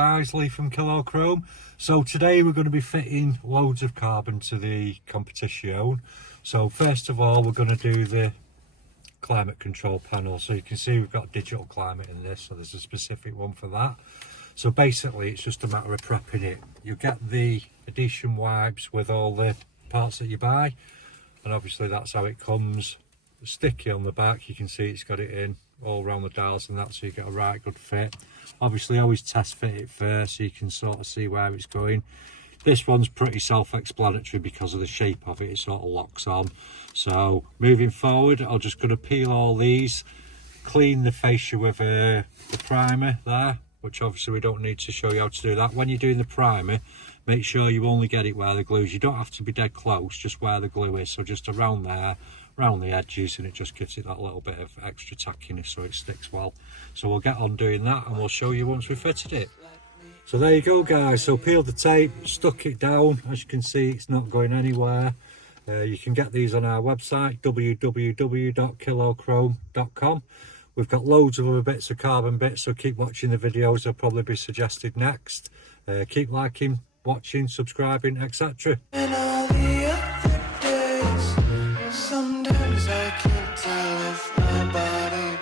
guys, Lee from KillAllChrome. So today we're going to be fitting loads of carbon to the competition. So first of all we're going to do the climate control panel. So you can see we've got digital climate in this, so there's a specific one for that. So basically it's just a matter of prepping it. You get the adhesion wipes with all the parts that you buy, and obviously that's how it comes. Sticky on the back, you can see it's got it in all around the dials and that, so you get a right good fit. Obviously always test fit it first so you can sort of see where it's going. This one's pretty self-explanatory because of the shape of it, it sort of locks on. So moving forward, I'm just going to peel all these, clean the fascia with the primer there, which obviously we don't need to show you how to do that. When you're doing the primer, make sure you only get it where the glue is. You don't have to be dead close, just where the glue is, so just around there, around the edges, and it just gives it that little bit of extra tackiness so it sticks well. So we'll get on doing that and we'll show you once we've fitted it. So there you go guys, so peeled the tape, stuck it down. As you can see, it's not going anywhere. You can get these on our website, www.KillAllChrome.com. We've got loads of other bits of carbon bits, so keep watching the videos, they'll probably be suggested next. Keep liking, watching, subscribing, etc. Sometimes I can't tell if my body